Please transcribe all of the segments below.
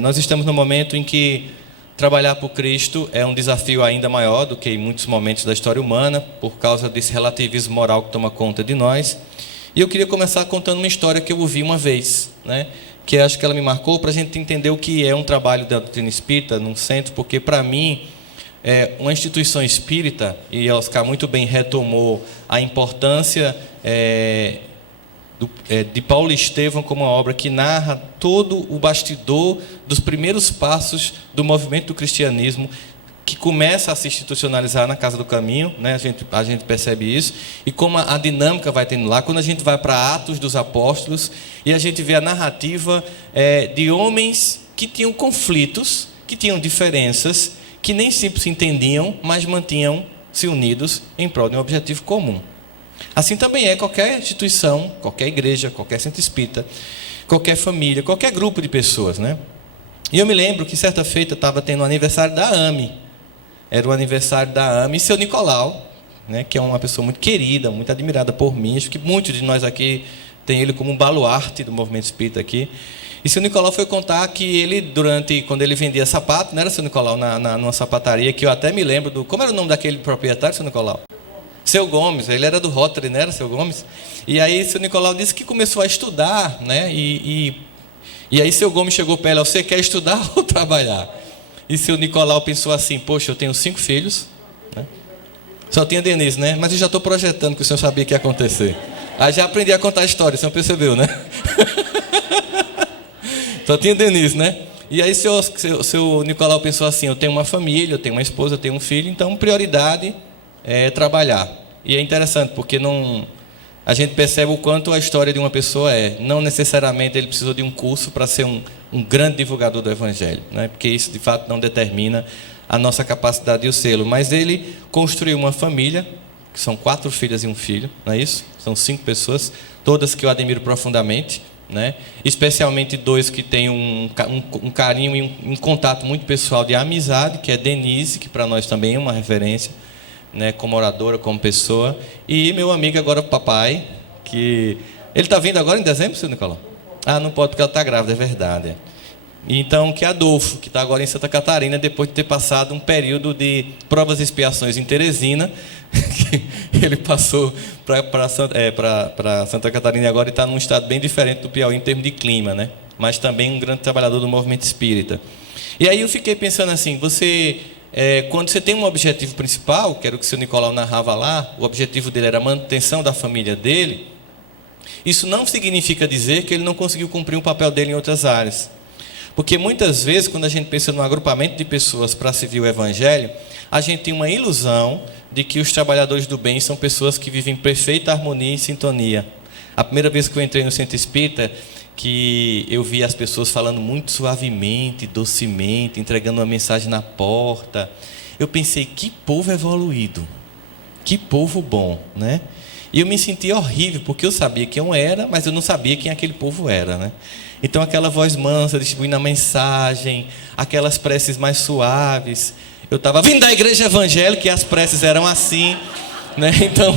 Nós estamos num momento em que trabalhar por Cristo é um desafio ainda maior do que em muitos momentos da história humana, por causa desse relativismo moral que toma conta de nós. E eu queria começar contando uma história que eu ouvi uma vez, né? Que acho que ela me marcou para a gente entender o que é um trabalho da doutrina espírita num centro, porque para mim, uma instituição espírita, e Oscar muito bem retomou a importância de Paulo Estevam como uma obra que narra todo o bastidor dos primeiros passos do movimento do cristianismo, que começa a se institucionalizar na Casa do Caminho, né? A gente percebe isso, e como a dinâmica vai tendo lá, quando a gente vai para Atos dos Apóstolos, e a gente vê a narrativa de homens que tinham conflitos, que tinham diferenças, que nem sempre se entendiam, mas mantinham-se unidos em prol de um objetivo comum. Assim também é qualquer instituição, qualquer igreja, qualquer centro espírita, qualquer família, qualquer grupo de pessoas, né? E eu me lembro que certa feita estava tendo o aniversário da AME. Era o aniversário da AME e seu Nicolau, né, que é uma pessoa muito querida, muito admirada por mim. Acho que muitos de nós aqui tem ele como um baluarte do movimento espírita aqui. E seu Nicolau foi contar que ele, quando ele vendia sapato, não era seu Nicolau, numa sapataria, que eu até me lembro como era o nome daquele proprietário, seu Nicolau? Seu Gomes, ele era do Rotary, não era, seu Gomes? E aí seu Nicolau disse que começou a estudar, né? E aí seu Gomes chegou para ele: você quer estudar ou trabalhar? E seu Nicolau pensou assim: poxa, eu tenho 5 filhos, né? Só tinha Denise, né? Mas eu já estou projetando que o senhor sabia que ia acontecer. Aí já aprendi a contar a história, o senhor percebeu, né? Só tinha Denise, né? E aí seu Nicolau pensou assim: eu tenho uma família, eu tenho uma esposa, eu tenho um filho, então prioridade é trabalhar. E é interessante, porque a gente percebe o quanto a história de uma pessoa não necessariamente ele precisou de um curso para ser um grande divulgador do Evangelho, né? Porque isso de fato não determina a nossa capacidade de o sê-lo. Mas ele construiu uma família, que são 4 filhas e um filho, não é isso? São 5 pessoas, todas que eu admiro profundamente, né? Especialmente 2 que têm um carinho e um contato muito pessoal de amizade, que é Denise, que para nós também é uma referência, né, como oradora, como pessoa, e meu amigo agora, papai, que ele está vindo agora em dezembro, seu Nicolau? Ah, não pode porque ela está grávida, é verdade. Então, que é Adolfo, que está agora em Santa Catarina, depois de ter passado um período de provas e expiações em Teresina, que ele passou para Santa Catarina e agora está num estado bem diferente do Piauí em termos de clima, né? Mas também um grande trabalhador do movimento espírita. E aí eu fiquei pensando assim: quando você tem um objetivo principal, que era o que o seu Nicolau narrava lá, o objetivo dele era a manutenção da família dele, isso não significa dizer que ele não conseguiu cumprir o papel dele em outras áreas. Porque muitas vezes, quando a gente pensa num agrupamento de pessoas para servir o Evangelho, a gente tem uma ilusão de que os trabalhadores do bem são pessoas que vivem em perfeita harmonia e sintonia. A primeira vez que eu entrei no centro espírita, que eu vi as pessoas falando muito suavemente, docemente, entregando uma mensagem na porta, eu pensei: que povo evoluído, que povo bom, né? E eu me senti horrível, porque eu sabia quem eu era, mas eu não sabia quem aquele povo era, né? Então aquela voz mansa, distribuindo a mensagem, aquelas preces mais suaves. Eu estava vindo da igreja evangélica e as preces eram assim, né? Então,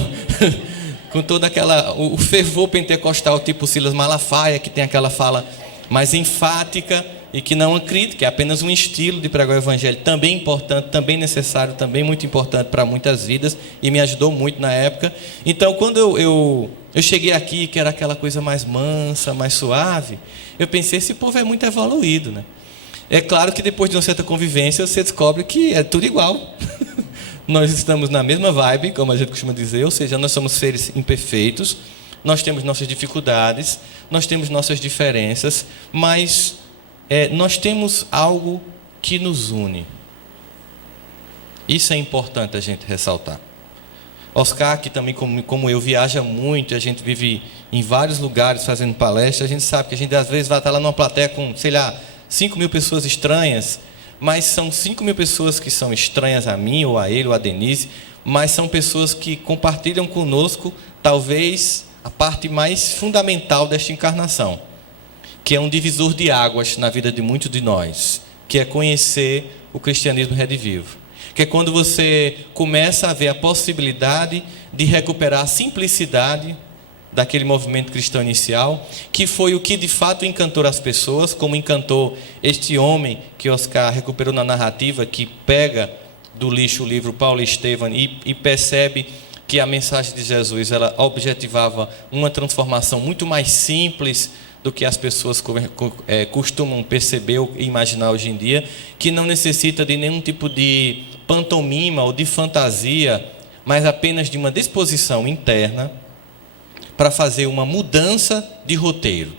com toda o fervor pentecostal, tipo Silas Malafaia, que tem aquela fala mais enfática e que não é uma crítica, é apenas um estilo de pregar o Evangelho, também importante, também necessário, também muito importante para muitas vidas, e me ajudou muito na época. Então, quando eu cheguei aqui, que era aquela coisa mais mansa, mais suave, eu pensei: esse povo é muito evoluído, né? É claro que depois de uma certa convivência, você descobre que é tudo igual. Nós estamos na mesma vibe, como a gente costuma dizer, ou seja, nós somos seres imperfeitos, nós temos nossas dificuldades, nós temos nossas diferenças, mas nós temos algo que nos une. Isso é importante a gente ressaltar. Oscar, que também, como eu, viaja muito, a gente vive em vários lugares fazendo palestra, a gente sabe que a gente às vezes vai estar lá numa plateia com, 5.000 pessoas estranhas, mas são 5.000 pessoas que são estranhas a mim, ou a ele, ou a Denise, mas são pessoas que compartilham conosco, talvez, a parte mais fundamental desta encarnação, que é um divisor de águas na vida de muitos de nós, que é conhecer o cristianismo redivivo. Que é quando você começa a ver a possibilidade de recuperar a simplicidade daquele movimento cristão inicial, que foi o que de fato encantou as pessoas, como encantou este homem que Oscar recuperou na narrativa, que pega do lixo o livro Paulo Estevam e percebe que a mensagem de Jesus ela objetivava uma transformação muito mais simples do que as pessoas costumam perceber e imaginar hoje em dia, que não necessita de nenhum tipo de pantomima ou de fantasia, mas apenas de uma disposição interna para fazer uma mudança de roteiro.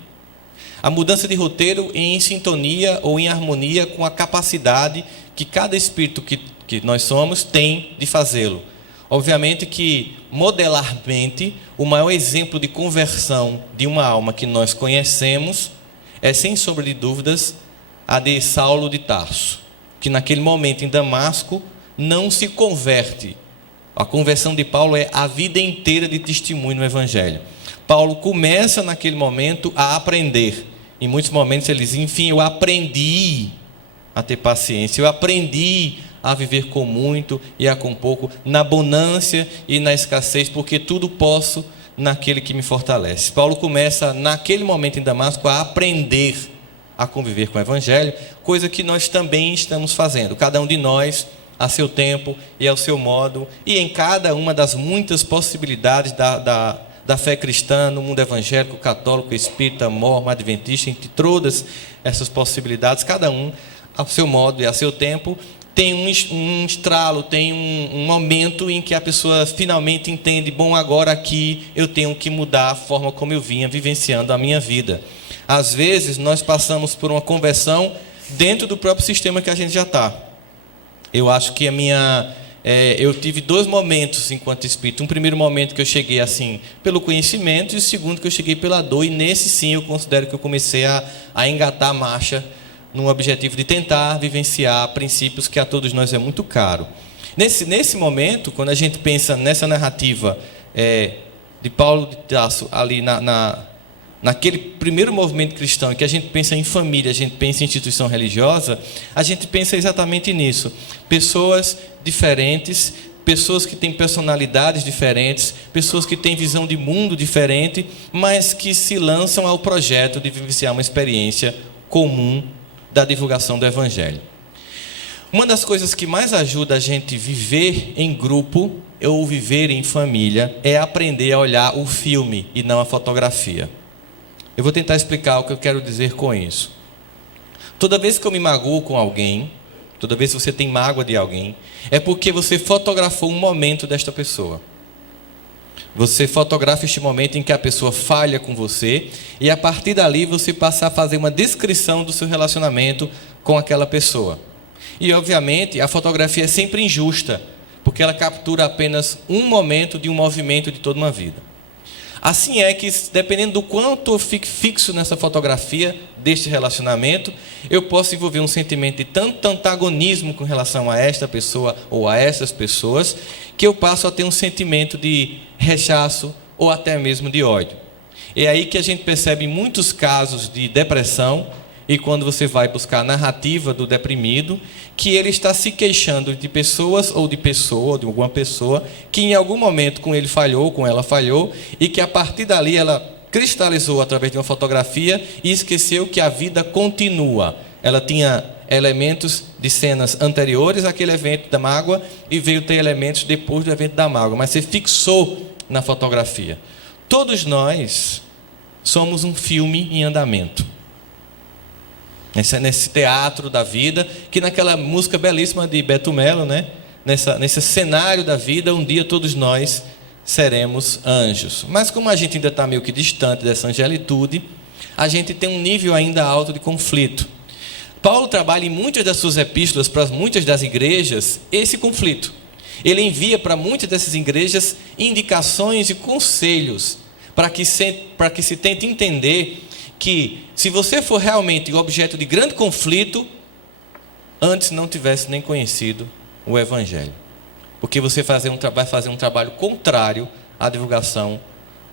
A mudança de roteiro em sintonia ou em harmonia com a capacidade que cada espírito que nós somos tem de fazê-lo. Obviamente que, modelarmente, o maior exemplo de conversão de uma alma que nós conhecemos é, sem sombra de dúvidas, a de Saulo de Tarso, que naquele momento em Damasco não se converte. A conversão de Paulo é a vida inteira de testemunho no Evangelho. Paulo começa naquele momento a aprender. Em muitos momentos ele diz, enfim, eu aprendi a ter paciência, eu aprendi a viver com muito e a com pouco, na abundância e na escassez, porque tudo posso naquele que me fortalece. Paulo começa naquele momento em Damasco a aprender a conviver com o Evangelho, coisa que nós também estamos fazendo, cada um de nós a seu tempo e ao seu modo, e em cada uma das muitas possibilidades da fé cristã, no mundo evangélico, católico, espírita, mórmon, adventista, entre todas essas possibilidades, cada um ao seu modo e a seu tempo, tem um estralo, tem um momento em que a pessoa finalmente entende, bom, agora aqui eu tenho que mudar a forma como eu vinha vivenciando a minha vida. Às vezes nós passamos por uma conversão dentro do próprio sistema que a gente já está. Eu acho que eu tive 2 momentos enquanto espírito. Um primeiro momento que eu cheguei assim pelo conhecimento, e o segundo que eu cheguei pela dor, e nesse sim eu considero que eu comecei a engatar a marcha no objetivo de tentar vivenciar princípios que a todos nós é muito caro. Nesse momento, quando a gente pensa nessa narrativa de Paulo de Tarso, ali naquele primeiro movimento cristão, em que a gente pensa em família, a gente pensa em instituição religiosa, a gente pensa exatamente nisso. Pessoas diferentes, pessoas que têm personalidades diferentes, pessoas que têm visão de mundo diferente, mas que se lançam ao projeto de vivenciar uma experiência comum da divulgação do Evangelho. Uma das coisas que mais ajuda a gente viver em grupo ou viver em família é aprender a olhar o filme e não a fotografia. Eu vou tentar explicar o que eu quero dizer com isso. Toda vez que eu me magoo com alguém, toda vez que você tem mágoa de alguém, é porque você fotografou um momento desta pessoa. Você fotografa este momento em que a pessoa falha com você, e a partir dali você passa a fazer uma descrição do seu relacionamento com aquela pessoa. E obviamente a fotografia é sempre injusta, porque ela captura apenas um momento de um movimento de toda uma vida. Assim é que, dependendo do quanto eu fico fixo nessa fotografia deste relacionamento, eu posso envolver um sentimento de tanto antagonismo com relação a esta pessoa ou a essas pessoas, que eu passo a ter um sentimento de rechaço ou até mesmo de ódio. É aí que a gente percebe muitos casos de depressão, e quando você vai buscar a narrativa do deprimido, que ele está se queixando de pessoas ou de alguma pessoa, que em algum momento com ele falhou, com ela falhou, e que a partir dali ela cristalizou através de uma fotografia e esqueceu que a vida continua. Ela tinha elementos de cenas anteriores àquele evento da mágoa e veio ter elementos depois do evento da mágoa, mas você fixou na fotografia. Todos nós somos um filme em andamento. Nesse teatro da vida, que naquela música belíssima de Beto Melo, né? Nesse cenário da vida, um dia todos nós seremos anjos. Mas como a gente ainda está meio que distante dessa angelitude, a gente tem um nível ainda alto de conflito. Paulo trabalha em muitas das suas epístolas, para muitas das igrejas, esse conflito. Ele envia para muitas dessas igrejas indicações e conselhos para que se tente entender que, se você for realmente objeto de grande conflito, antes não tivesse nem conhecido o Evangelho. Porque você vai fazer um trabalho contrário à divulgação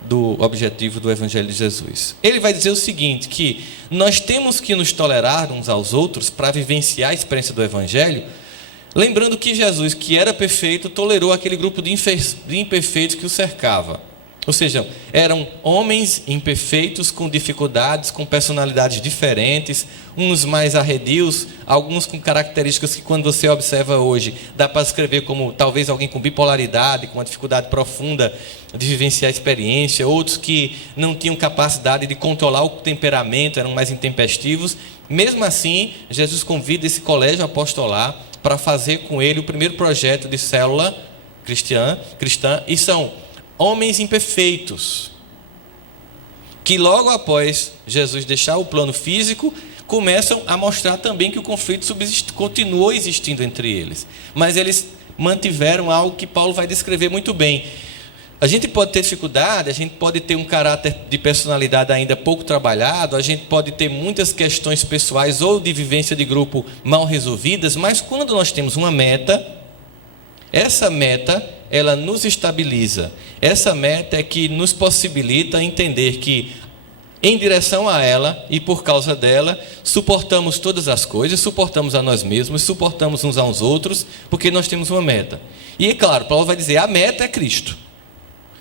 do objetivo do Evangelho de Jesus. Ele vai dizer o seguinte, que nós temos que nos tolerar uns aos outros para vivenciar a experiência do Evangelho, lembrando que Jesus, que era perfeito, tolerou aquele grupo de imperfeitos que o cercava. Ou seja, eram homens imperfeitos, com dificuldades, com personalidades diferentes, uns mais arredios, alguns com características que, quando você observa hoje, dá para descrever como talvez alguém com bipolaridade, com uma dificuldade profunda de vivenciar a experiência, outros que não tinham capacidade de controlar o temperamento, eram mais intempestivos. Mesmo assim, Jesus convida esse colégio apostolar para fazer com ele o primeiro projeto de célula cristã, e são homens imperfeitos, que logo após Jesus deixar o plano físico, começam a mostrar também que o conflito continuou existindo entre eles. Mas eles mantiveram algo que Paulo vai descrever muito bem. A gente pode ter dificuldade, a gente pode ter um caráter de personalidade ainda pouco trabalhado, a gente pode ter muitas questões pessoais ou de vivência de grupo mal resolvidas, mas quando nós temos uma meta, essa meta, ela nos estabiliza. Essa meta é que nos possibilita entender que, em direção a ela e por causa dela, suportamos todas as coisas, suportamos a nós mesmos, suportamos uns aos outros, porque nós temos uma meta. E é claro, Paulo vai dizer, a meta é Cristo.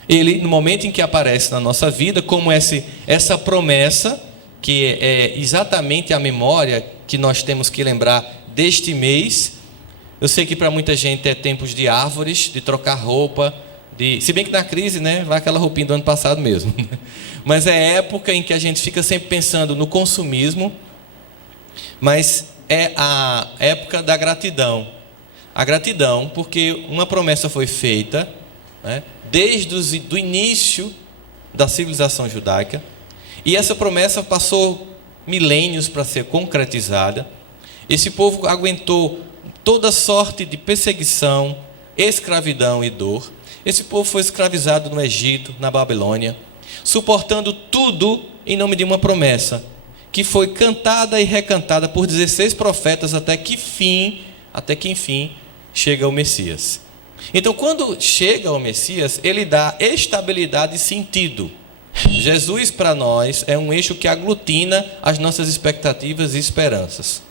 Ele, no momento em que aparece na nossa vida, como essa promessa, que é exatamente a memória que nós temos que lembrar deste mês. Eu sei que para muita gente é tempos de árvores, de trocar roupa, se bem que na crise, né, vai aquela roupinha do ano passado mesmo. Mas é época em que a gente fica sempre pensando no consumismo, mas é a época da gratidão. A gratidão, porque uma promessa foi feita, né, desde o início da civilização judaica, e essa promessa passou milênios para ser concretizada. Esse povo aguentou toda sorte de perseguição, escravidão e dor. Esse povo foi escravizado no Egito, na Babilônia, suportando tudo em nome de uma promessa, que foi cantada e recantada por 16 profetas até que enfim chega o Messias. Então, quando chega o Messias, ele dá estabilidade e sentido. Jesus, para nós, é um eixo que aglutina as nossas expectativas e esperanças.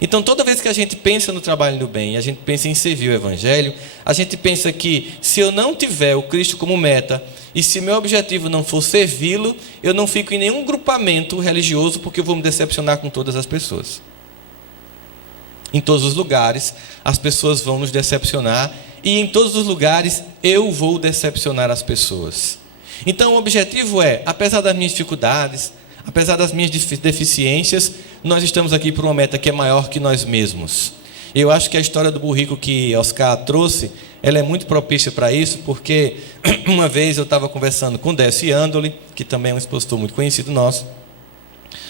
Então, toda vez que a gente pensa no trabalho do bem, a gente pensa em servir o Evangelho, a gente pensa que, se eu não tiver o Cristo como meta, e se meu objetivo não for servi-lo, eu não fico em nenhum grupamento religioso, porque eu vou me decepcionar com todas as pessoas. Em todos os lugares, as pessoas vão nos decepcionar, e em todos os lugares, eu vou decepcionar as pessoas. Então, o objetivo é, apesar das minhas dificuldades, apesar das minhas deficiências, nós estamos aqui por uma meta que é maior que nós mesmos. Eu acho que a história do burrico que Oscar trouxe, ela é muito propícia para isso, porque uma vez eu estava conversando com Décio Andoli, que também é um expositor muito conhecido nosso,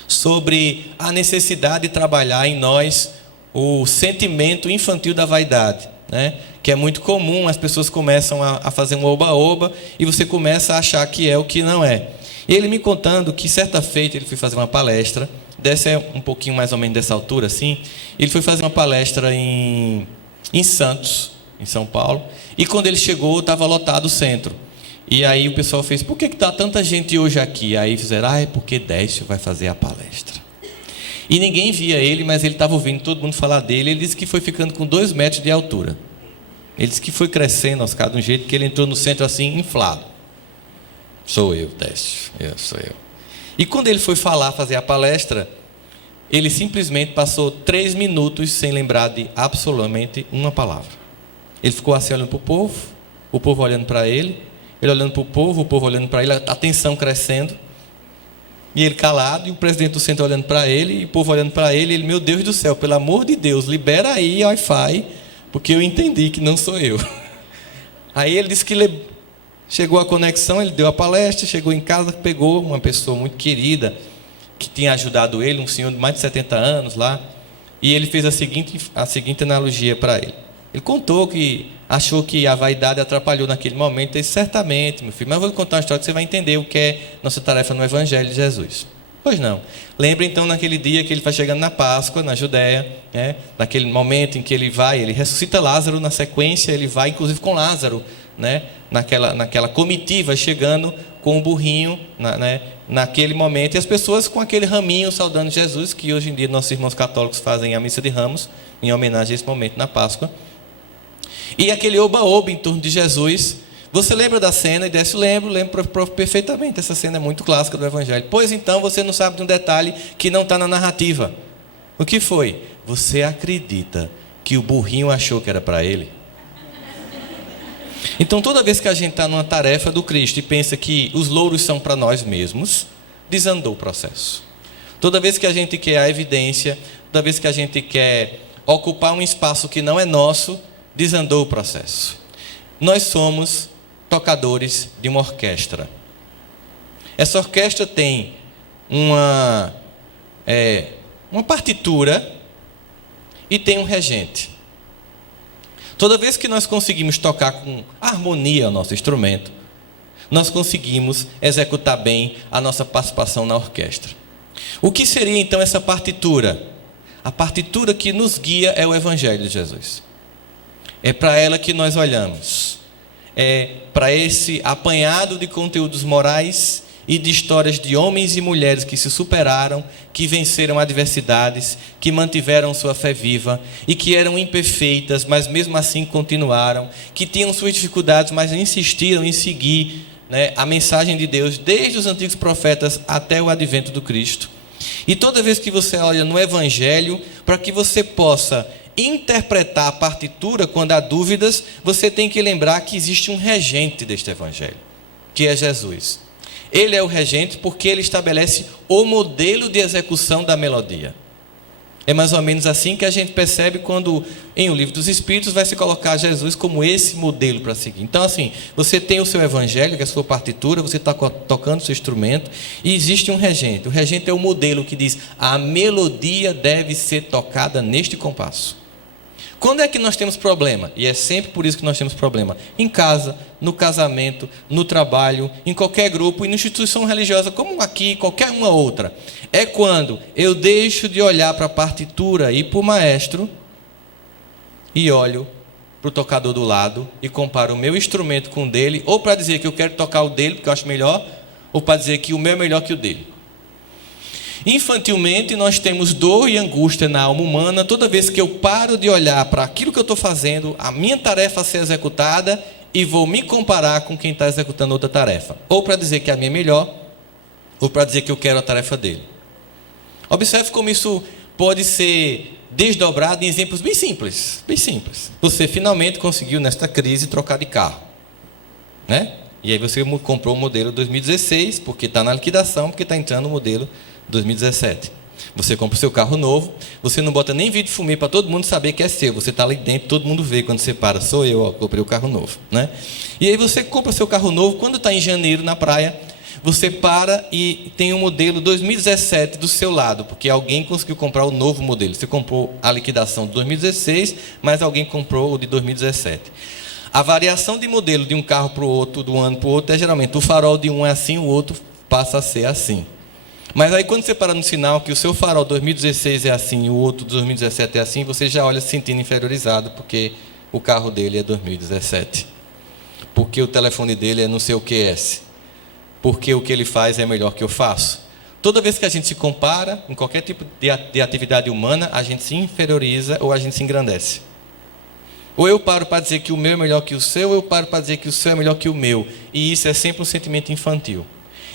sobre a necessidade de trabalhar em nós o sentimento infantil da vaidade, né? Que é muito comum, as pessoas começam a fazer um oba-oba e você começa a achar que é o que não é. Ele me contando que certa feita ele foi fazer uma palestra, dessa é um pouquinho mais ou menos dessa altura assim, ele foi fazer uma palestra em Santos, em São Paulo, e quando ele chegou estava lotado o centro. E aí o pessoal fez, por que está tanta gente hoje aqui? Aí fizeram, é porque Décio vai fazer a palestra. E ninguém via ele, mas ele estava ouvindo todo mundo falar dele. Ele disse que foi ficando com 2 metros de altura. Ele disse que foi crescendo, Oscar, de um jeito que ele entrou no centro assim, inflado. Sou eu, Décio, sou eu. E quando ele foi fazer a palestra, ele simplesmente passou 3 minutos sem lembrar de absolutamente uma palavra. Ele ficou assim olhando para o povo olhando para ele olhando para o povo olhando para ele, a tensão crescendo. E ele calado, e o presidente do centro olhando para ele, e o povo olhando para ele, meu Deus do céu, pelo amor de Deus, libera aí Wi-Fi, porque eu entendi que não sou eu. Aí ele disse que chegou a conexão, ele deu a palestra, chegou em casa, pegou uma pessoa muito querida, que tinha ajudado ele, um senhor de mais de 70 anos lá, e ele fez a seguinte analogia para ele. Ele contou que achou que a vaidade atrapalhou naquele momento, e certamente, meu filho, mas eu vou contar uma história que você vai entender o que é nossa tarefa no Evangelho de Jesus. Pois não. Lembra então naquele dia que ele vai chegando na Páscoa, na Judéia, né? Naquele momento em que ele ressuscita Lázaro, na sequência ele vai inclusive com Lázaro, né? naquela comitiva, chegando com o burrinho, né? Naquele momento, e as pessoas com aquele raminho saudando Jesus, que hoje em dia nossos irmãos católicos fazem a missa de ramos, em homenagem a esse momento na Páscoa. E aquele oba-oba em torno de Jesus, Você lembra da cena? E desce, lembro perfeitamente. Essa cena é muito clássica do Evangelho. Pois então, você não sabe de um detalhe que não está na narrativa. O que foi? Você acredita que o burrinho achou que era para ele? Então, toda vez que a gente está numa tarefa do Cristo e pensa que os louros são para nós mesmos, desandou o processo. Toda vez que a gente quer a evidência, toda vez que a gente quer ocupar um espaço que não é nosso, desandou o processo. Nós somos tocadores de uma orquestra. Essa orquestra tem uma partitura e tem um regente. Toda vez que nós conseguimos tocar com harmonia o nosso instrumento, nós conseguimos executar bem a nossa participação na orquestra. O que seria então essa partitura? A partitura que nos guia é o Evangelho de Jesus. É para ela que nós olhamos. É para esse apanhado de conteúdos morais e de histórias de homens e mulheres que se superaram, que venceram adversidades, que mantiveram sua fé viva e que eram imperfeitas, mas mesmo assim continuaram, que tinham suas dificuldades, mas insistiram em seguir, a mensagem de Deus, desde os antigos profetas até o advento do Cristo. E toda vez que você olha no Evangelho, para que você possa interpretar a partitura quando há dúvidas, você tem que lembrar que existe um regente deste Evangelho, que é Jesus. Ele é o regente porque ele estabelece o modelo de execução da melodia. É mais ou menos assim que a gente percebe quando, em O Livro dos Espíritos, vai se colocar Jesus como esse modelo para seguir. Então, assim, você tem o seu evangelho, que é a sua partitura, você está tocando o seu instrumento, e existe um regente. O regente é o modelo que diz, a melodia deve ser tocada neste compasso. Quando é que nós temos problema? E é sempre por isso que nós temos problema. Em casa, no casamento, no trabalho, em qualquer grupo e na instituição religiosa, como aqui, qualquer uma outra. É quando eu deixo de olhar para a partitura e para o maestro e olho para o tocador do lado e comparo o meu instrumento com o dele, ou para dizer que eu quero tocar o dele porque eu acho melhor, ou para dizer que o meu é melhor que o dele. Infantilmente, nós temos dor e angústia na alma humana toda vez que eu paro de olhar para aquilo que eu estou fazendo, a minha tarefa a ser executada, e vou me comparar com quem está executando outra tarefa. Ou para dizer que a minha é melhor, ou para dizer que eu quero a tarefa dele. Observe como isso pode ser desdobrado em exemplos bem simples. Bem simples. Você finalmente conseguiu, nesta crise, trocar de carro, E aí você comprou o modelo 2016, porque está na liquidação, porque está entrando o modelo 2017. Você compra o seu carro novo, você não bota nem vídeo fumê para todo mundo saber que é seu. Você está ali dentro, todo mundo vê quando você para. Sou eu, comprei o carro novo, E aí você compra seu carro novo, quando está em janeiro na praia, você para e tem um modelo 2017 do seu lado, porque alguém conseguiu comprar o novo modelo. Você comprou a liquidação de 2016, mas alguém comprou o de 2017. A variação de modelo de um carro para o outro, de um ano para o outro, é geralmente o farol de um é assim, o outro passa a ser assim. Mas aí quando você para no sinal que o seu farol 2016 é assim e o outro 2017 é assim, você já olha se sentindo inferiorizado, porque o carro dele é 2017. Porque o telefone dele é não sei o que S. Porque o que ele faz é melhor que eu faço. Toda vez que a gente se compara, em qualquer tipo de atividade humana, a gente se inferioriza ou a gente se engrandece. Ou eu paro para dizer que o meu é melhor que o seu, ou eu paro para dizer que o seu é melhor que o meu. E isso é sempre um sentimento infantil.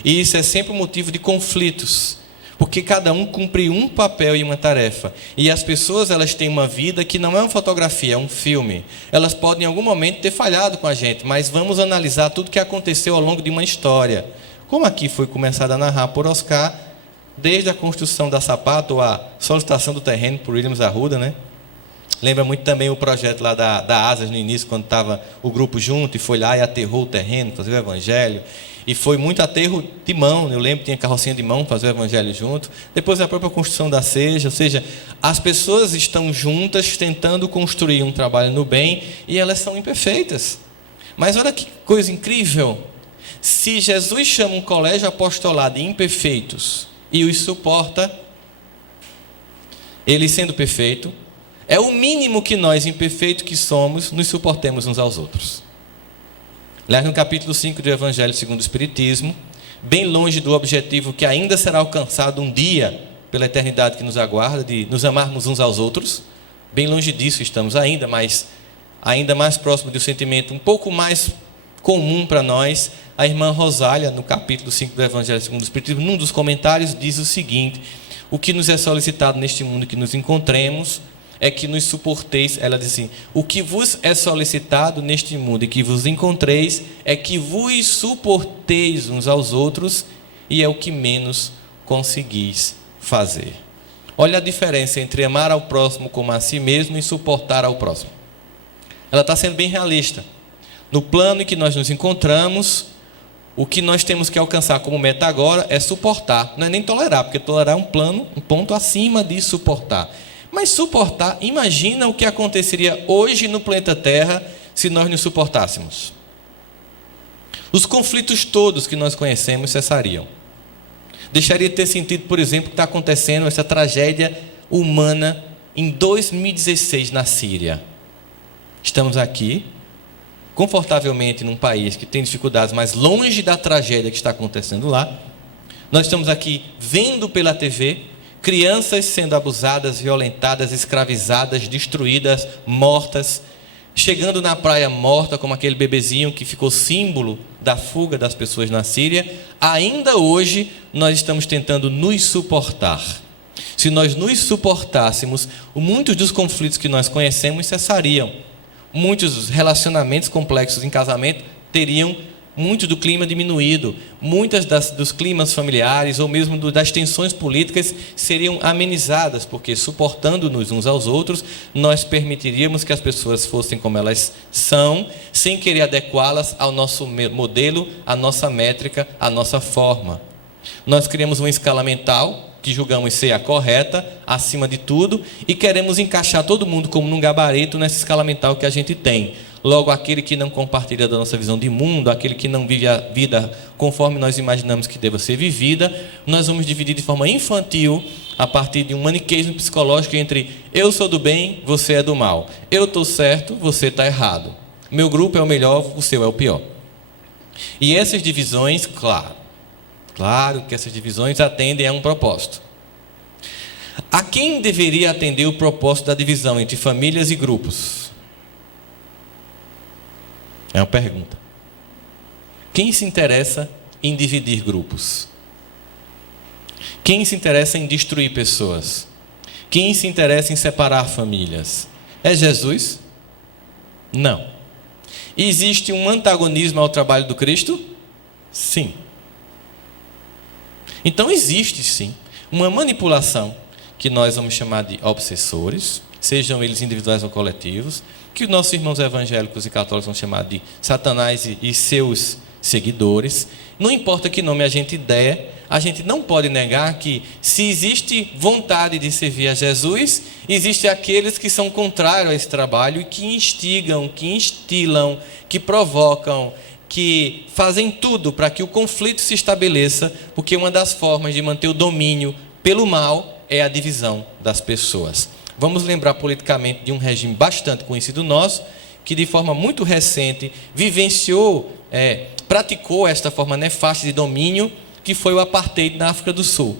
E isso é sempre um motivo de conflitos, porque cada um cumpre um papel e uma tarefa. E as pessoas, elas têm uma vida que não é uma fotografia, é um filme. Elas podem em algum momento ter falhado com a gente, mas vamos analisar tudo que aconteceu ao longo de uma história. Como aqui foi começado a narrar por Oscar, desde a construção da Sapato, ou a solicitação do terreno por Williams Arruda, Lembra muito também o projeto lá da Asas no início, quando estava o grupo junto e foi lá e aterrou o terreno, fazer o evangelho. E foi muito aterro de mão, eu lembro que tinha carrocinha de mão, fazer o evangelho junto. Depois a própria construção da seja, ou seja, as pessoas estão juntas tentando construir um trabalho no bem e elas são imperfeitas. Mas olha que coisa incrível, se Jesus chama um colégio apostolado de imperfeitos e os suporta, ele sendo perfeito, é o mínimo que nós, imperfeitos que somos, nos suportemos uns aos outros. Aliás, no capítulo 5 do Evangelho segundo o Espiritismo, bem longe do objetivo que ainda será alcançado um dia, pela eternidade que nos aguarda, de nos amarmos uns aos outros, bem longe disso estamos ainda, mas ainda mais próximo de um sentimento um pouco mais comum para nós. A irmã Rosália, no capítulo 5 do Evangelho segundo o Espiritismo, num dos comentários, diz o seguinte: o que nos é solicitado neste mundo que nos encontremos é que nos suporteis. Ela diz assim: o que vos é solicitado neste mundo e que vos encontreis é que vos suporteis uns aos outros, e é o que menos conseguis fazer. Olha a diferença entre amar ao próximo como a si mesmo e suportar ao próximo. Ela está sendo bem realista. No plano em que nós nos encontramos, o que nós temos que alcançar como meta agora é suportar. Não é nem tolerar, porque tolerar é um ponto acima de suportar. Mas suportar, imagina o que aconteceria hoje no planeta Terra se nós nos suportássemos. Os conflitos todos que nós conhecemos cessariam. Deixaria de ter sentido, por exemplo, o que está acontecendo, essa tragédia humana em 2016 na Síria. Estamos aqui, confortavelmente num país que tem dificuldades, mas longe da tragédia que está acontecendo lá. Nós estamos aqui vendo pela TV crianças sendo abusadas, violentadas, escravizadas, destruídas, mortas, chegando na praia morta, como aquele bebezinho que ficou símbolo da fuga das pessoas na Síria. Ainda hoje nós estamos tentando nos suportar. Se nós nos suportássemos, muitos dos conflitos que nós conhecemos cessariam. Muitos dos relacionamentos complexos em casamento teriam muito do clima diminuído. Muitas dos climas familiares ou mesmo das tensões políticas seriam amenizadas, porque suportando-nos uns aos outros, nós permitiríamos que as pessoas fossem como elas são, sem querer adequá-las ao nosso modelo, à nossa métrica, à nossa forma. Nós criamos uma escala mental que julgamos ser a correta, acima de tudo, e queremos encaixar todo mundo como num gabarito nessa escala mental que a gente tem. Logo, aquele que não compartilha da nossa visão de mundo, aquele que não vive a vida conforme nós imaginamos que deva ser vivida, nós vamos dividir de forma infantil, a partir de um maniqueísmo psicológico entre eu sou do bem, você é do mal. Eu estou certo, você está errado. Meu grupo é o melhor, o seu é o pior. E essas divisões, claro que essas divisões atendem a um propósito. A quem deveria atender o propósito da divisão entre famílias e grupos? É uma pergunta. Quem se interessa em dividir grupos? Quem se interessa em destruir pessoas? Quem se interessa em separar famílias? É Jesus? Não. Existe um antagonismo ao trabalho do Cristo? Sim. Então existe sim uma manipulação que nós vamos chamar de obsessores, sejam eles individuais ou coletivos, que os nossos irmãos evangélicos e católicos vão chamar de Satanás e seus seguidores. Não importa que nome a gente der, a gente não pode negar que, se existe vontade de servir a Jesus, existem aqueles que são contrários a esse trabalho e que instigam, que instilam, que provocam, que fazem tudo para que o conflito se estabeleça, porque uma das formas de manter o domínio pelo mal é a divisão das pessoas. Vamos lembrar politicamente de um regime bastante conhecido nosso, que de forma muito recente praticou esta forma nefasta de domínio, que foi o apartheid na África do Sul.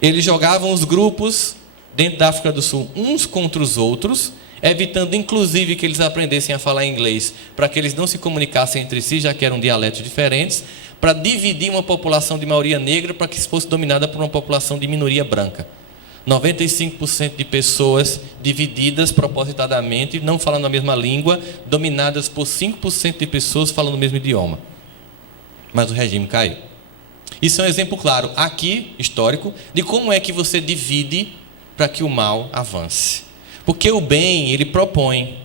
Eles jogavam os grupos dentro da África do Sul uns contra os outros, evitando inclusive que eles aprendessem a falar inglês, para que eles não se comunicassem entre si, já que eram dialetos diferentes, para dividir uma população de maioria negra para que fosse dominada por uma população de minoria branca. 95% de pessoas divididas propositadamente, não falando a mesma língua, dominadas por 5% de pessoas falando o mesmo idioma. Mas o regime caiu. Isso é um exemplo claro, aqui, histórico, de como é que você divide para que o mal avance. Porque o bem, ele propõe.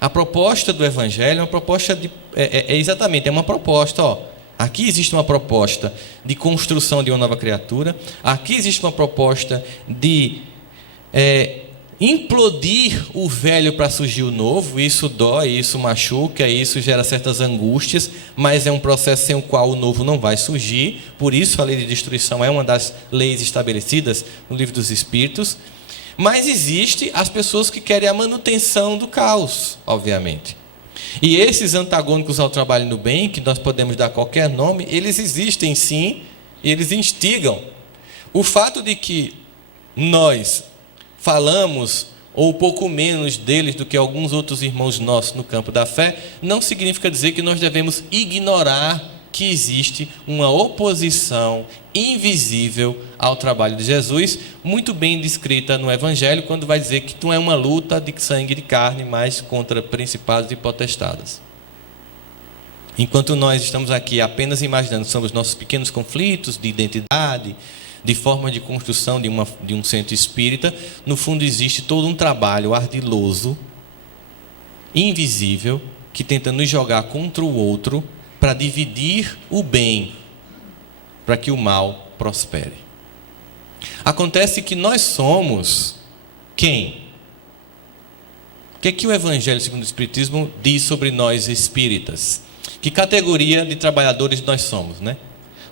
A proposta do Evangelho é uma proposta é uma proposta, Aqui existe uma proposta de construção de uma nova criatura. Aqui existe uma proposta de implodir o velho para surgir o novo. Isso dói, isso machuca, isso gera certas angústias, mas é um processo sem o qual o novo não vai surgir. Por isso a lei de destruição é uma das leis estabelecidas no Livro dos Espíritos. Mas existe as pessoas que querem a manutenção do caos, obviamente. E esses antagônicos ao trabalho no bem, que nós podemos dar qualquer nome, eles existem sim, e eles instigam. O fato de que nós falamos ou pouco menos deles do que alguns outros irmãos nossos no campo da fé, não significa dizer que nós devemos ignorar que existe uma oposição invisível ao trabalho de Jesus, muito bem descrita no Evangelho, quando vai dizer que não é uma luta de sangue e de carne, mas contra principados e potestades. Enquanto nós estamos aqui apenas imaginando sobre os nossos pequenos conflitos de identidade, de forma de construção de um centro espírita, no fundo existe todo um trabalho ardiloso, invisível, que tenta nos jogar contra o outro para dividir o bem, para que o mal prospere. Acontece que nós somos quem? O que é que o Evangelho segundo o Espiritismo diz sobre nós espíritas? Que categoria de trabalhadores nós somos, né?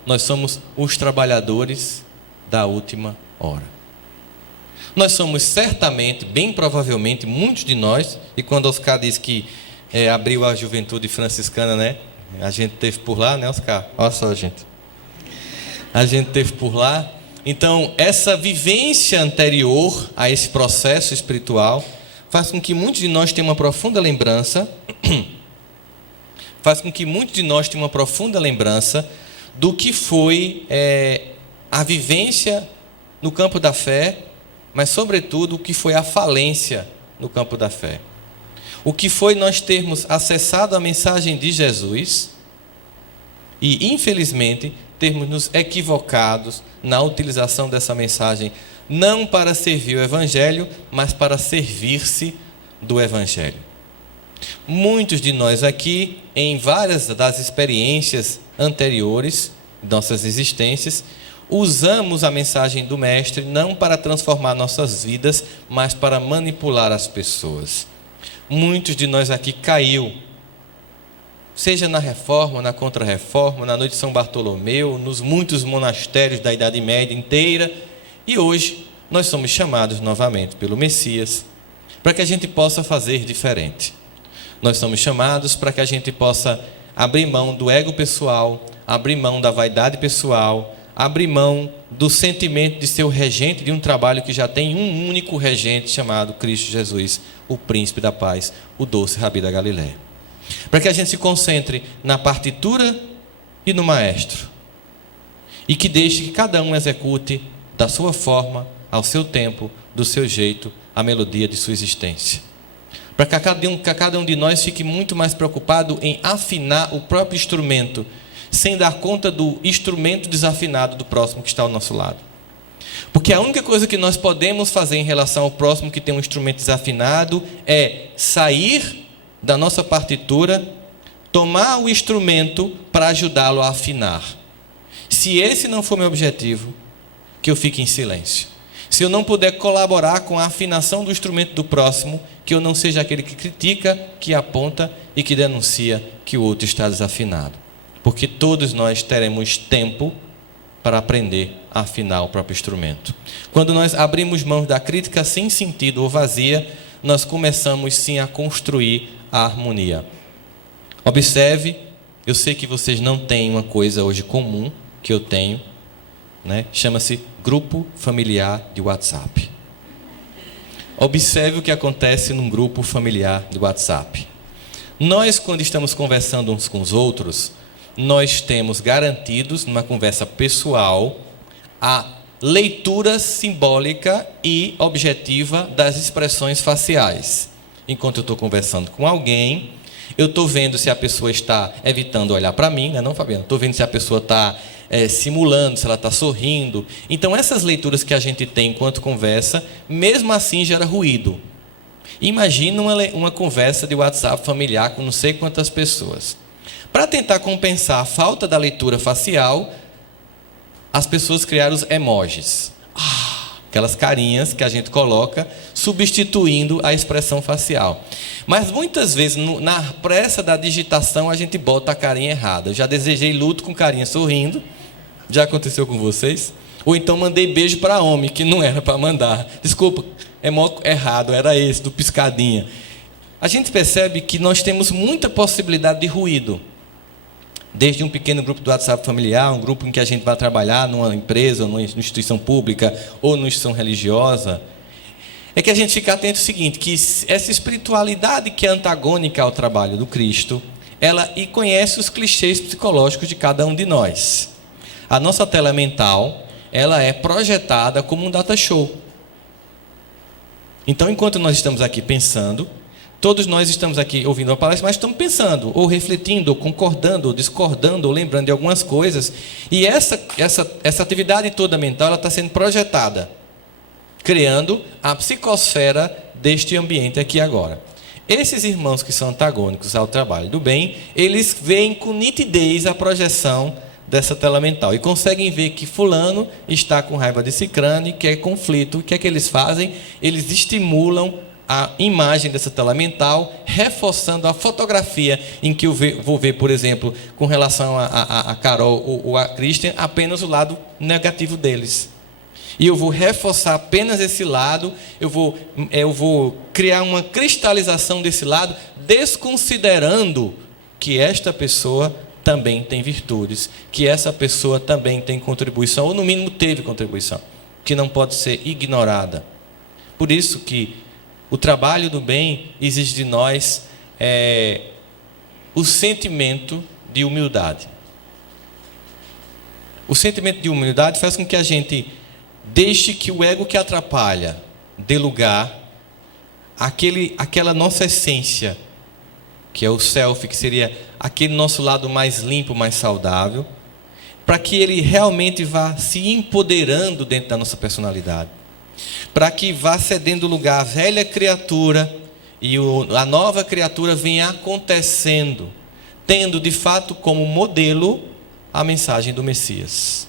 Nós somos os trabalhadores da última hora. Nós somos certamente, bem provavelmente, muitos de nós, e quando Oscar diz que abriu a juventude franciscana, né? A gente teve por lá, né, Oscar? Olha só, gente. A gente teve por lá. Então, essa vivência anterior a esse processo espiritual faz com que muitos de nós tenham uma profunda lembrança do que foi a vivência no campo da fé, mas, sobretudo, o que foi a falência no campo da fé. O que foi nós termos acessado a mensagem de Jesus e, infelizmente, termos nos equivocados na utilização dessa mensagem, não para servir o Evangelho, mas para servir-se do Evangelho. Muitos de nós aqui, em várias das experiências anteriores, nossas existências, usamos a mensagem do Mestre não para transformar nossas vidas, mas para manipular as pessoas. Muitos de nós aqui caiu, seja na Reforma, na Contra-Reforma, na Noite de São Bartolomeu, nos muitos monastérios da Idade Média inteira, e hoje nós somos chamados novamente pelo Messias para que a gente possa fazer diferente. Nós somos chamados para que a gente possa abrir mão do ego pessoal, abrir mão da vaidade pessoal, abrir mão do sentimento de ser o regente de um trabalho que já tem um único regente chamado Cristo Jesus, o Príncipe da Paz, o doce Rabi da Galileia. Para que a gente se concentre na partitura e no maestro. E que deixe que cada um execute da sua forma, ao seu tempo, do seu jeito, a melodia de sua existência. Para que cada um de nós fique muito mais preocupado em afinar o próprio instrumento, sem dar conta do instrumento desafinado do próximo que está ao nosso lado. Porque a única coisa que nós podemos fazer em relação ao próximo que tem um instrumento desafinado é sair da nossa partitura, tomar o instrumento para ajudá-lo a afinar. Se esse não for meu objetivo, que eu fique em silêncio. Se eu não puder colaborar com a afinação do instrumento do próximo, que eu não seja aquele que critica, que aponta e que denuncia que o outro está desafinado. Porque todos nós teremos tempo para aprender a afinar o próprio instrumento. Quando nós abrimos mãos da crítica sem sentido ou vazia, nós começamos sim a construir a harmonia. Observe, eu sei que vocês não têm uma coisa hoje comum que eu tenho, né? Chama-se grupo familiar de WhatsApp. Observe o que acontece num grupo familiar de WhatsApp. Nós, quando estamos conversando uns com os outros, nós temos garantidos, numa conversa pessoal, a leitura simbólica e objetiva das expressões faciais. Enquanto eu estou conversando com alguém, eu estou vendo se a pessoa está evitando olhar para mim, não, Fabiano? Estou vendo se a pessoa está simulando, se ela está sorrindo. Então, essas leituras que a gente tem enquanto conversa, mesmo assim gera ruído. Imagina uma conversa de WhatsApp familiar com não sei quantas pessoas. Para tentar compensar a falta da leitura facial, as pessoas criaram os emojis. Aquelas carinhas que a gente coloca, substituindo a expressão facial. Mas muitas vezes, na pressa da digitação, a gente bota a carinha errada. Eu já desejei luto com carinha sorrindo. Já aconteceu com vocês? Ou então mandei beijo para homem, que não era para mandar. Desculpa, errado, era esse, do piscadinha. A gente percebe que nós temos muita possibilidade de ruído. Desde um pequeno grupo do WhatsApp familiar, um grupo em que a gente vai trabalhar numa empresa, numa instituição pública ou numa instituição religiosa. é que a gente fica atento ao seguinte, que essa espiritualidade que é antagônica ao trabalho do Cristo, ela e conhece os clichês psicológicos de cada um de nós. A nossa tela mental, ela é projetada como um data show. Então, enquanto nós estamos aqui pensando, todos nós estamos aqui ouvindo a palestra, mas estamos pensando, ou refletindo, ou concordando, ou discordando, ou lembrando de algumas coisas. E essa atividade toda mental, ela está sendo projetada, criando a psicosfera deste ambiente aqui agora. Esses irmãos que são antagônicos ao trabalho do bem, eles veem com nitidez a projeção dessa tela mental e conseguem ver que fulano está com raiva de cicrano e quer conflito. O que é que eles fazem? Eles estimulam a imagem dessa tela mental, reforçando a fotografia em que eu vou ver, por exemplo, com relação a Carol ou a Christian, apenas o lado negativo deles. E eu vou reforçar apenas esse lado, eu vou criar uma cristalização desse lado, desconsiderando que esta pessoa também tem virtudes, que essa pessoa também tem contribuição, ou no mínimo teve contribuição, que não pode ser ignorada. Por isso que o trabalho do bem exige de nós o sentimento de humildade. O sentimento de humildade faz com que a gente deixe que o ego que atrapalha dê lugar àquela nossa essência, que é o self, que seria aquele nosso lado mais limpo, mais saudável, para que ele realmente vá se empoderando dentro da nossa personalidade, para que vá cedendo lugar à velha criatura e a nova criatura venha acontecendo, tendo de fato como modelo a mensagem do Messias.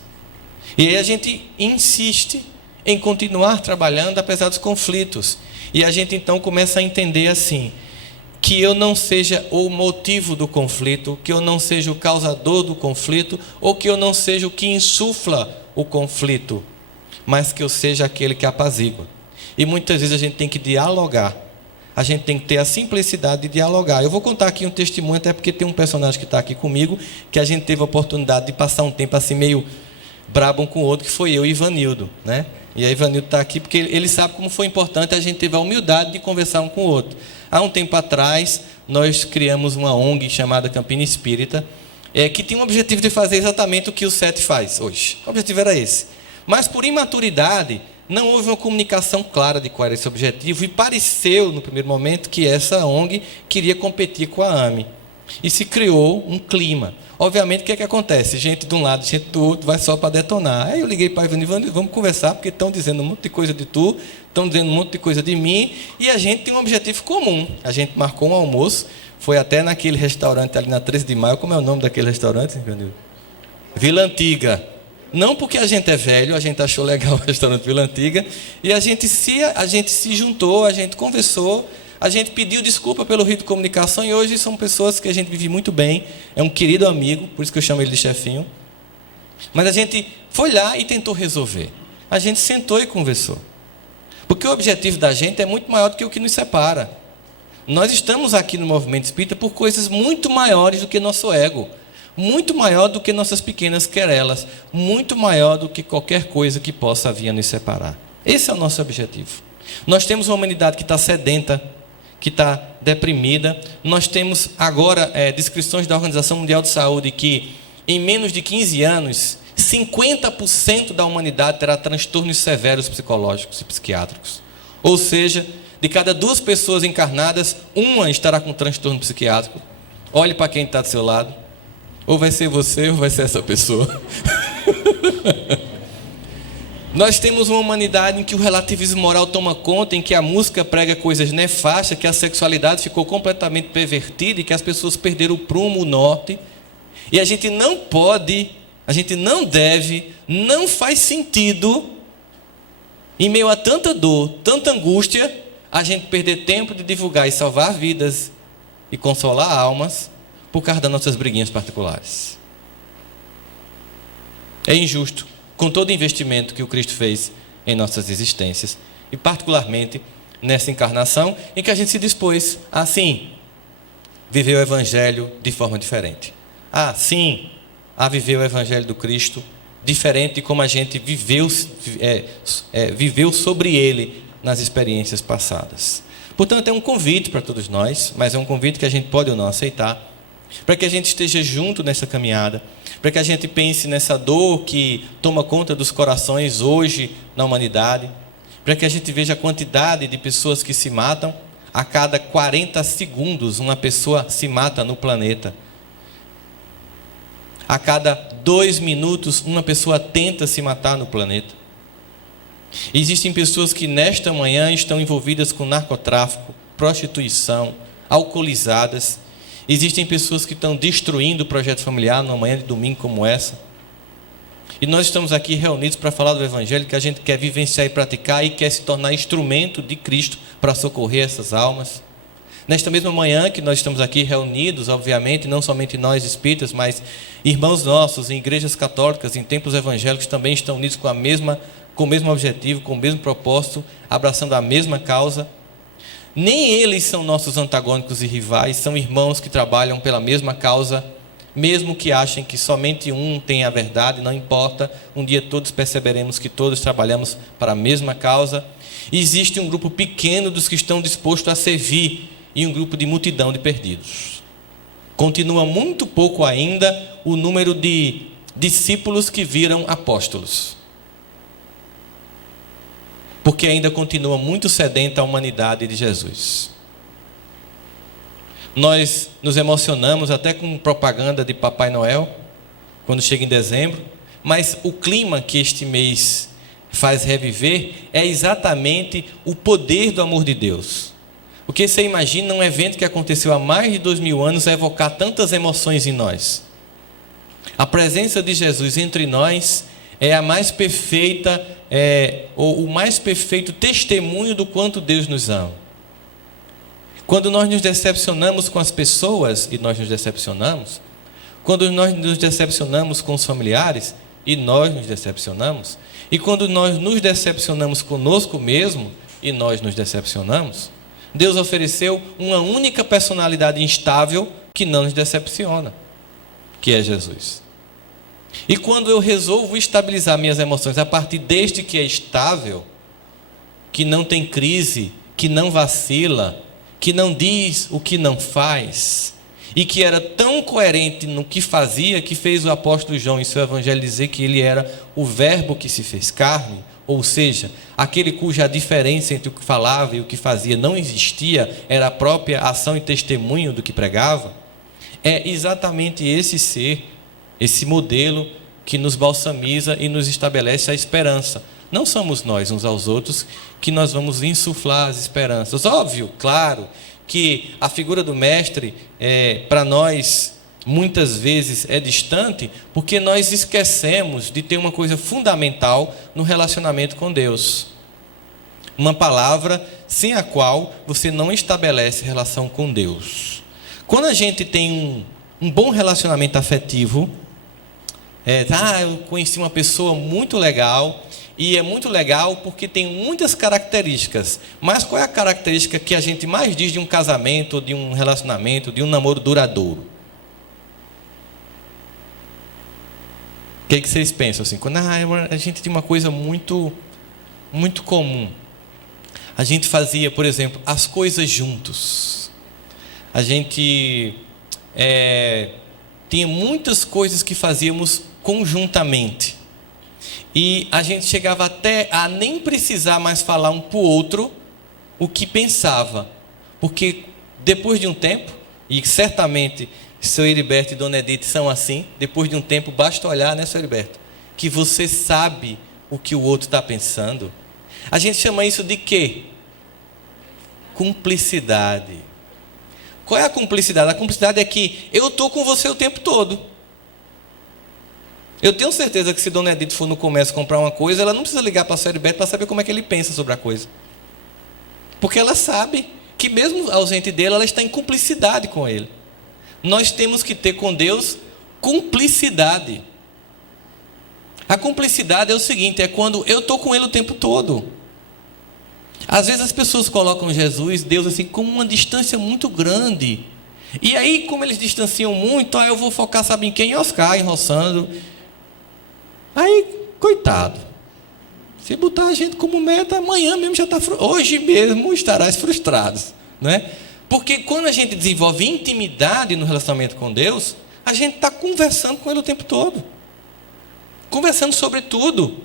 E aí a gente insiste em continuar trabalhando apesar dos conflitos. E a gente então começa a entender assim, que eu não seja o motivo do conflito, que eu não seja o causador do conflito, ou que eu não seja o que insufla o conflito, mas que eu seja aquele que apazigua. E muitas vezes a gente tem que dialogar, a gente tem que ter a simplicidade de dialogar. Eu vou contar aqui um testemunho, até porque tem um personagem que está aqui comigo, que a gente teve a oportunidade de passar um tempo assim meio brabo um com o outro, que foi eu e Ivanildo, né? E aí Ivanildo está aqui porque ele sabe como foi importante a gente ter a humildade de conversar um com o outro. Há um tempo atrás, nós criamos uma ONG chamada Campina Espírita, que tinha o objetivo de fazer exatamente o que o SET faz hoje. O objetivo era esse. Mas por imaturidade, não houve uma comunicação clara de qual era esse objetivo e pareceu, no primeiro momento, que essa ONG queria competir com a AME. E se criou um clima. Obviamente, o que é que acontece? Gente de um lado, gente do outro, vai só para detonar. Aí eu liguei para Ivanildo, vamos conversar, porque estão dizendo um monte de coisa de tu, estão dizendo um monte de coisa de mim, e a gente tem um objetivo comum. A gente marcou um almoço, foi até naquele restaurante ali na 13 de maio, como é o nome daquele restaurante, Ivanildo? Vila Antiga. Não porque a gente é velho, a gente achou legal o restaurante Vila Antiga, e a gente se juntou, a gente conversou, a gente pediu desculpa pelo ruído de comunicação e hoje são pessoas que a gente vive muito bem. É um querido amigo, por isso que eu chamo ele de chefinho. Mas a gente foi lá e tentou resolver. A gente sentou e conversou. Porque o objetivo da gente é muito maior do que o que nos separa. Nós estamos aqui no movimento espírita por coisas muito maiores do que nosso ego. Muito maior do que nossas pequenas querelas. Muito maior do que qualquer coisa que possa vir a nos separar. Esse é o nosso objetivo. Nós temos uma humanidade que está sedenta, que está deprimida. Nós temos agora descrições da Organização Mundial de Saúde que em menos de 15 anos, 50% da humanidade terá transtornos severos psicológicos e psiquiátricos. Ou seja, de cada 2 pessoas encarnadas, uma estará com transtorno psiquiátrico. Olhe para quem está do seu lado. Ou vai ser você ou vai ser essa pessoa. Nós temos uma humanidade em que o relativismo moral toma conta, em que a música prega coisas nefastas, que a sexualidade ficou completamente pervertida e que as pessoas perderam o prumo, o norte. E a gente não pode, a gente não deve, não faz sentido, em meio a tanta dor, tanta angústia, a gente perder tempo de divulgar e salvar vidas e consolar almas por causa das nossas briguinhas particulares. É injusto. Com todo o investimento que o Cristo fez em nossas existências, e particularmente nessa encarnação, em que a gente se dispôs a, sim, viver o Evangelho de forma diferente. Sim, a viver o Evangelho do Cristo diferente de como a gente viveu sobre ele nas experiências passadas. Portanto, é um convite para todos nós, mas é um convite que a gente pode ou não aceitar, para que a gente esteja junto nessa caminhada, para que a gente pense nessa dor que toma conta dos corações hoje na humanidade, para que a gente veja a quantidade de pessoas que se matam. A cada 40 segundos uma pessoa se mata no planeta. A cada 2 minutos uma pessoa tenta se matar no planeta. Existem pessoas que nesta manhã estão envolvidas com narcotráfico, prostituição, alcoolizadas. Existem pessoas que estão destruindo o projeto familiar numa manhã de domingo como essa. E nós estamos aqui reunidos para falar do Evangelho que a gente quer vivenciar e praticar e quer se tornar instrumento de Cristo para socorrer essas almas. Nesta mesma manhã que nós estamos aqui reunidos, obviamente, não somente nós espíritas, mas irmãos nossos em igrejas católicas, em templos evangélicos também estão unidos com o mesmo objetivo, com o mesmo propósito, abraçando a mesma causa. Nem eles são nossos antagônicos e rivais, são irmãos que trabalham pela mesma causa, mesmo que achem que somente um tem a verdade, não importa, um dia todos perceberemos que todos trabalhamos para a mesma causa. E existe um grupo pequeno dos que estão dispostos a servir e um grupo de multidão de perdidos. Continua muito pouco ainda o número de discípulos que viram apóstolos, porque ainda continua muito sedenta a humanidade de Jesus. Nós nos emocionamos até com propaganda de Papai Noel, quando chega em dezembro, mas o clima que este mês faz reviver é exatamente o poder do amor de Deus. Porque você imagina um evento que aconteceu há mais de 2000 anos evocar tantas emoções em nós. A presença de Jesus entre nós é a mais perfeita, ou o mais perfeito testemunho do quanto Deus nos ama. Quando nós nos decepcionamos com as pessoas, e nós nos decepcionamos, quando nós nos decepcionamos com os familiares, e nós nos decepcionamos, e quando nós nos decepcionamos conosco mesmo, e nós nos decepcionamos, Deus ofereceu uma única personalidade instável que não nos decepciona, que é Jesus. E quando eu resolvo estabilizar minhas emoções a partir deste que é estável, que não tem crise, que não vacila, que não diz o que não faz, e que era tão coerente no que fazia, que fez o apóstolo João em seu evangelho dizer que ele era o verbo que se fez carne, ou seja, aquele cuja diferença entre o que falava e o que fazia não existia, era a própria ação e testemunho do que pregava. É exatamente esse ser, esse modelo que nos balsamiza e nos estabelece a esperança. Não somos nós uns aos outros que nós vamos insuflar as esperanças. Óbvio, claro, que a figura do mestre, para nós, muitas vezes é distante, porque nós esquecemos de ter uma coisa fundamental no relacionamento com Deus. Uma palavra sem a qual você não estabelece relação com Deus. Quando a gente tem um bom relacionamento afetivo, eu conheci uma pessoa muito legal, e é muito legal porque tem muitas características. Mas qual é a característica que a gente mais diz de um casamento, de um relacionamento, de um namoro duradouro? O que vocês pensam assim? Quando a gente tem uma coisa muito, muito comum. A gente fazia, por exemplo, as coisas juntos. A gente tinha muitas coisas que fazíamos conjuntamente. E a gente chegava até a nem precisar mais falar um para o outro o que pensava. Porque depois de um tempo, e certamente seu Heriberto e Dona Edith são assim, depois de um tempo basta olhar, né, seu Heriberto? Que você sabe o que o outro está pensando. A gente chama isso de quê? Cumplicidade. Qual é a cumplicidade? A cumplicidade é que eu estou com você o tempo todo. Eu tenho certeza que se Dona Edith for no comércio comprar uma coisa, ela não precisa ligar para o seu Heriberto para saber como é que ele pensa sobre a coisa. Porque ela sabe que mesmo ausente dele, ela está em cumplicidade com ele. Nós temos que ter com Deus cumplicidade. A cumplicidade é o seguinte, é quando eu estou com ele o tempo todo. Às vezes as pessoas colocam Jesus, Deus assim, com uma distância muito grande. E aí, como eles distanciam muito, eu vou focar, sabe em quem? Em Oscar, enroçando. Aí, coitado. Se botar a gente como meta, amanhã mesmo já está, hoje mesmo estarás frustrado, né? Porque quando a gente desenvolve intimidade no relacionamento com Deus, a gente está conversando com Ele o tempo todo, conversando sobre tudo.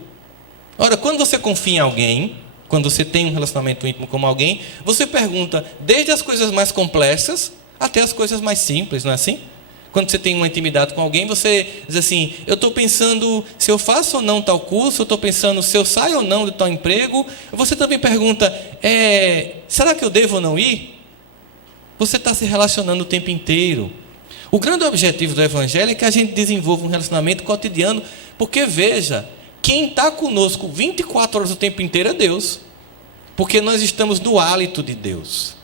Ora, quando você confia em alguém, quando você tem um relacionamento íntimo com alguém, você pergunta desde as coisas mais complexas até as coisas mais simples, não é assim? Quando você tem uma intimidade com alguém, você diz assim, eu estou pensando se eu faço ou não tal curso, eu estou pensando se eu saio ou não de tal emprego. Você também pergunta, será que eu devo ou não ir? Você está se relacionando o tempo inteiro. O grande objetivo do Evangelho é que a gente desenvolva um relacionamento cotidiano, porque veja, quem está conosco 24 horas o tempo inteiro é Deus, porque nós estamos no hálito de Deus.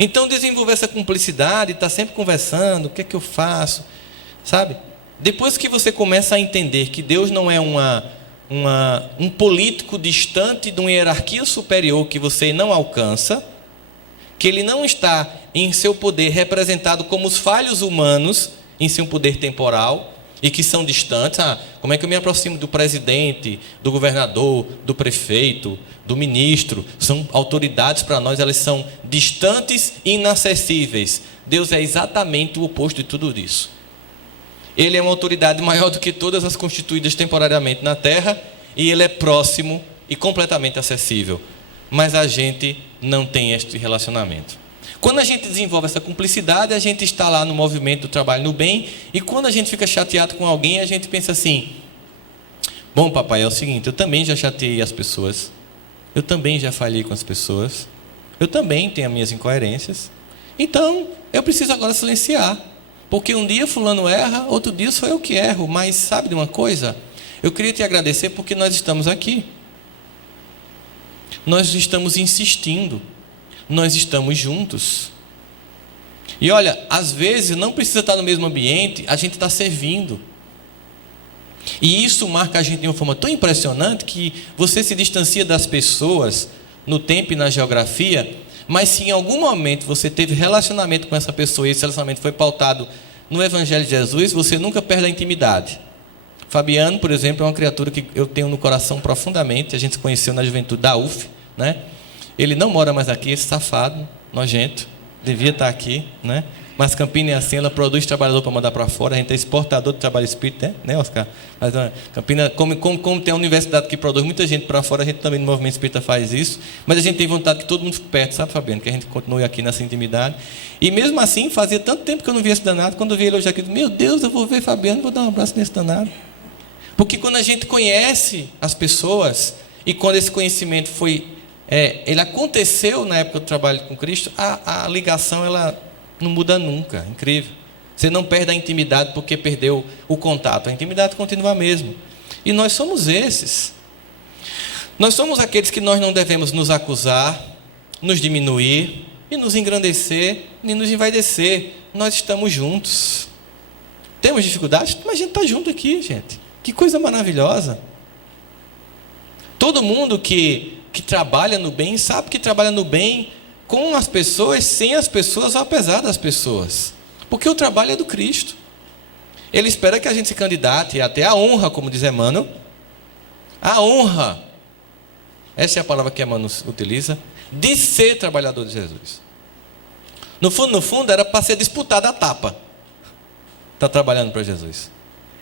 Então desenvolver essa cumplicidade, estar sempre conversando, o que é que eu faço, sabe? Depois que você começa a entender que Deus não é um político distante de uma hierarquia superior que você não alcança, que Ele não está em seu poder representado como os falhos humanos em seu poder temporal, e que são distantes. Como é que eu me aproximo do presidente, do governador, do prefeito, do ministro? São autoridades para nós, elas são distantes e inacessíveis. Deus é exatamente o oposto de tudo isso. Ele é uma autoridade maior do que todas as constituídas temporariamente na terra, e Ele é próximo e completamente acessível. Mas a gente não tem este relacionamento. Quando a gente desenvolve essa cumplicidade, a gente está lá no movimento do trabalho no bem, e quando a gente fica chateado com alguém, a gente pensa assim, bom papai, é o seguinte, eu também já chateei as pessoas, eu também já falhei com as pessoas, eu também tenho as minhas incoerências, então eu preciso agora silenciar, porque um dia fulano erra, outro dia sou eu que erro, mas sabe de uma coisa? Eu queria te agradecer porque nós estamos aqui, nós estamos insistindo, nós estamos juntos. E olha, às vezes não precisa estar no mesmo ambiente, a gente está servindo. E isso marca a gente de uma forma tão impressionante que você se distancia das pessoas no tempo e na geografia, mas se em algum momento você teve relacionamento com essa pessoa e esse relacionamento foi pautado no Evangelho de Jesus, você nunca perde a intimidade. Fabiano, por exemplo, é uma criatura que eu tenho no coração profundamente, a gente se conheceu na juventude da UF, né? Ele não mora mais aqui, esse safado, nojento, devia estar aqui, né? Mas Campina é assim, ela produz trabalhador para mandar para fora, a gente é exportador de trabalho espírita, né, Oscar? Mas Campina, como tem a universidade que produz muita gente para fora, a gente também no movimento espírita faz isso, mas a gente tem vontade que todo mundo fique perto, sabe, Fabiano? Que a gente continue aqui nessa intimidade. E mesmo assim, fazia tanto tempo que eu não via esse danado, quando eu vi ele hoje aqui, eu disse, meu Deus, eu vou ver Fabiano, vou dar um abraço nesse danado. Porque quando a gente conhece as pessoas, e quando esse conhecimento ele aconteceu na época do trabalho com Cristo, a ligação ela não muda nunca, incrível. Você não perde a intimidade porque perdeu o contato, a intimidade continua a mesma. E nós somos esses. Nós somos aqueles que nós não devemos nos acusar, nos diminuir, e nos engrandecer, nem nos envaidecer. Nós estamos juntos. Temos dificuldades? Mas a gente está junto aqui, gente. Que coisa maravilhosa. Todo mundo que trabalha no bem, sabe que trabalha no bem com as pessoas, sem as pessoas, apesar das pessoas. Porque o trabalho é do Cristo. Ele espera que a gente se candidate até a honra, como diz Emmanuel. A honra, essa é a palavra que Emmanuel utiliza, de ser trabalhador de Jesus. No fundo, era para ser disputado a tapa. Está trabalhando para Jesus.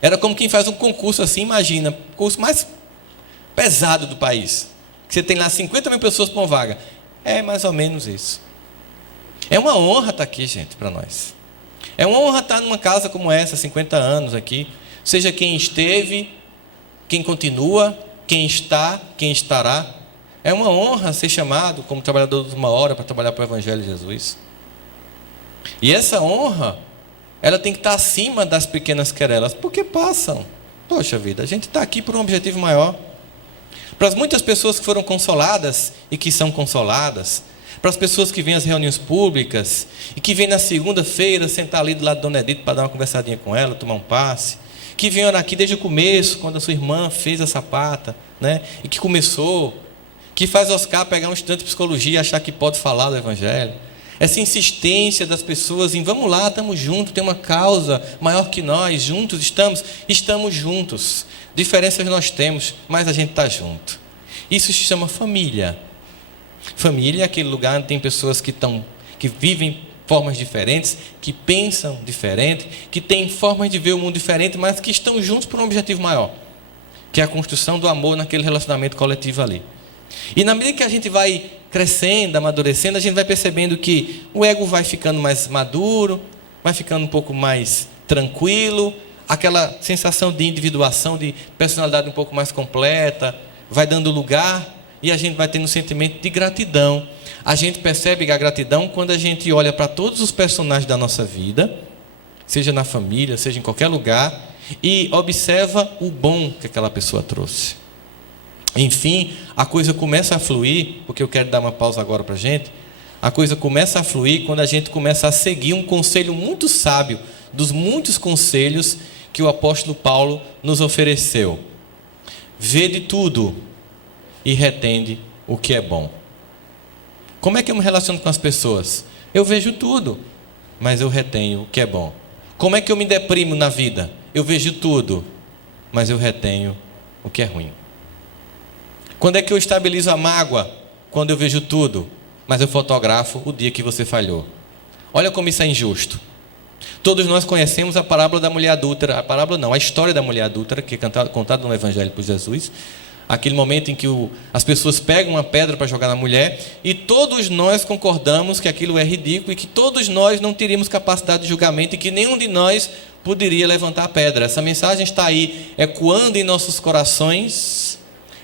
Era como quem faz um concurso assim, imagina, o concurso mais pesado do país. Que você tem lá 50 mil pessoas para uma vaga. É mais ou menos isso. É uma honra estar aqui, gente, para nós. É uma honra estar numa casa como essa, 50 anos aqui. Seja quem esteve, quem continua, quem está, quem estará. É uma honra ser chamado como trabalhador de uma hora para trabalhar para o Evangelho de Jesus. E essa honra, ela tem que estar acima das pequenas querelas, porque passam. Poxa vida, a gente está aqui por um objetivo maior. Para as muitas pessoas que foram consoladas e que são consoladas, para as pessoas que vêm às reuniões públicas e que vêm na segunda-feira sentar ali do lado de Dona Edith para dar uma conversadinha com ela, tomar um passe, que vieram aqui desde o começo, quando a sua irmã fez a sapata, né? E que começou, que faz Oscar pegar um estudante de psicologia e achar que pode falar do Evangelho. essa insistência das pessoas em vamos lá, estamos juntos, tem uma causa maior que nós, juntos estamos juntos. Diferenças nós temos, mas a gente está junto. Isso se chama família. Família é aquele lugar onde tem pessoas que vivem formas diferentes, que pensam diferente, que têm formas de ver o mundo diferente, mas que estão juntos por um objetivo maior, que é a construção do amor naquele relacionamento coletivo ali. E na medida que a gente vai crescendo, amadurecendo, a gente vai percebendo que o ego vai ficando mais maduro, vai ficando um pouco mais tranquilo, aquela sensação de individuação, de personalidade um pouco mais completa, vai dando lugar e a gente vai tendo um sentimento de gratidão. A gente percebe a gratidão quando a gente olha para todos os personagens da nossa vida, seja na família, seja em qualquer lugar, e observa o bom que aquela pessoa trouxe. Enfim, a coisa começa a fluir, porque eu quero dar uma pausa agora para a gente. A coisa começa a fluir quando a gente começa a seguir um conselho muito sábio, dos muitos conselhos que o apóstolo Paulo nos ofereceu. Vede tudo e retende o que é bom. Como é que eu me relaciono com as pessoas? Eu vejo tudo, mas eu retenho o que é bom. Como é que eu me deprimo na vida? Eu vejo tudo, mas eu retenho o que é ruim. Quando é que eu estabilizo a mágoa? Quando eu vejo tudo, mas eu fotografo o dia que você falhou. Olha como isso é injusto. Todos nós conhecemos a parábola da mulher adúltera, a história da mulher adúltera, que é contada no Evangelho por Jesus. Aquele momento em que as pessoas pegam uma pedra para jogar na mulher, e todos nós concordamos que aquilo é ridículo, e que todos nós não teríamos capacidade de julgamento, e que nenhum de nós poderia levantar a pedra. Essa mensagem está aí, ecoando em nossos corações,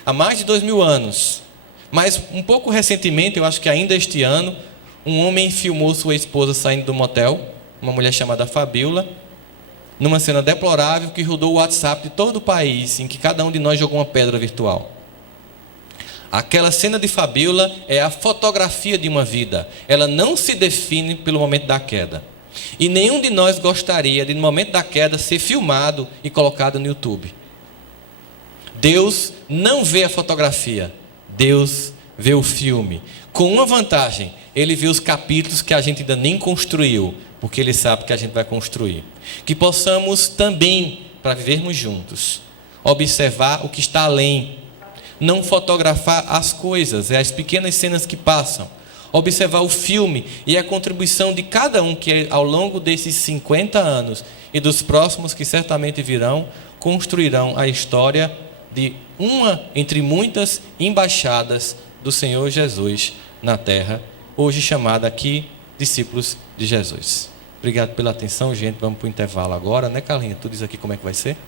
há mais de 2000 anos. Mas um pouco recentemente, eu acho que ainda este ano, um homem filmou sua esposa saindo do motel, uma mulher chamada Fabiola, numa cena deplorável que rodou o WhatsApp de todo o país, em que cada um de nós jogou uma pedra virtual. Aquela cena de Fabiola é a fotografia de uma vida. Ela não se define pelo momento da queda. E nenhum de nós gostaria de, no momento da queda, ser filmado e colocado no YouTube. Deus não vê a fotografia, Deus vê o filme. Com uma vantagem, Ele vê os capítulos que a gente ainda nem construiu, porque Ele sabe que a gente vai construir. Que possamos também, para vivermos juntos, observar o que está além. Não fotografar as coisas, as pequenas cenas que passam. Observar o filme e a contribuição de cada um que ao longo desses 50 anos e dos próximos que certamente virão, construirão a história de uma entre muitas embaixadas do Senhor Jesus na terra, hoje chamada aqui discípulos de Jesus. Obrigado pela atenção, gente. Vamos para o intervalo agora, né, Carlinha? Tu diz aqui como é que vai ser?